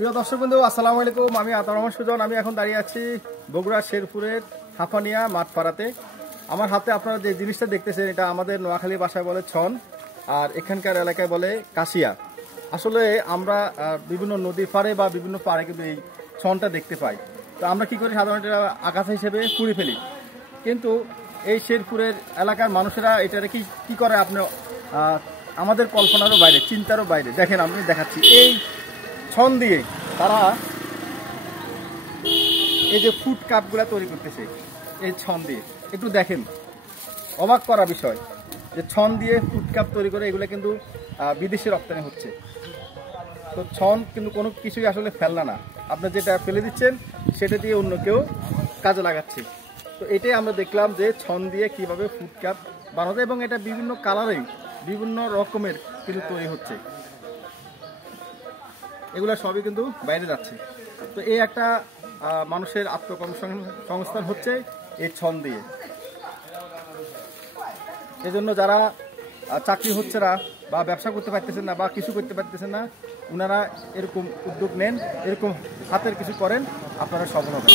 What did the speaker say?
প্রিয় দর্শক বন্ধু, আসসালামু আলাইকুম। আমি আতাউর রহমান সুজন। আমি এখন দাঁড়িয়ে আছি বগুড়া শেরপুরের হাফানিয়া মাঠপাড়াতে। আমার হাতে আপনারা যে জিনিসটা দেখতেছেন, এটা আমাদের নোয়াখালী ভাষায় বলে ছন, আর এখানকার এলাকায় বলে কাশিয়া। আসলে আমরা বিভিন্ন নদীর পাড়ে বা বিভিন্ন পাড়ে কিন্তু এই ছনটা দেখতে পাই। তো আমরা কি করি, সাধারণত এটা আগাছা হিসেবে পুড়ে ফেলি। কিন্তু এই শেরপুরের এলাকার মানুষেরা এটারে কি করে আপনি আমাদের কল্পনারও বাইরে, চিন্তারও বাইরে। দেখেন, আমি দেখাচ্ছি, এই ছন দিয়ে তারা এই যে ফুড কাপগুলা তৈরি করতেছে এই ছন দিয়ে। একটু দেখেন, অবাক করা বিষয় যে ছন দিয়ে ফুড কাপ তৈরি করে এগুলো কিন্তু বিদেশে রপ্তানি হচ্ছে। তো ছন কিন্তু কোনো কিছুই আসলে ফেলনা না, আপনার যেটা ফেলে দিচ্ছেন সেটা দিয়ে অন্য কেউ কাজে লাগাচ্ছে। তো এটাই আমরা দেখলাম যে ছন দিয়ে কিভাবে ফুড কাপ বানাতে, এবং এটা বিভিন্ন কালারেই বিভিন্ন রকমের কিন্তু তৈরি হচ্ছে। এগুলো সবই কিন্তু বাইরে যাচ্ছে। তো এই একটা মানুষের আত্মকর্মসংস্থান হচ্ছে এই ছন দিয়ে। এজন্য যারা চাকরি হচ্ছে না বা ব্যবসা করতে পারতেছেন না বা কিছু করতে পারতেছেন না, ওনারা এরকম উদ্যোগ নেন, এরকম হাতের কিছু করেন, আপনারা সফল হবেন।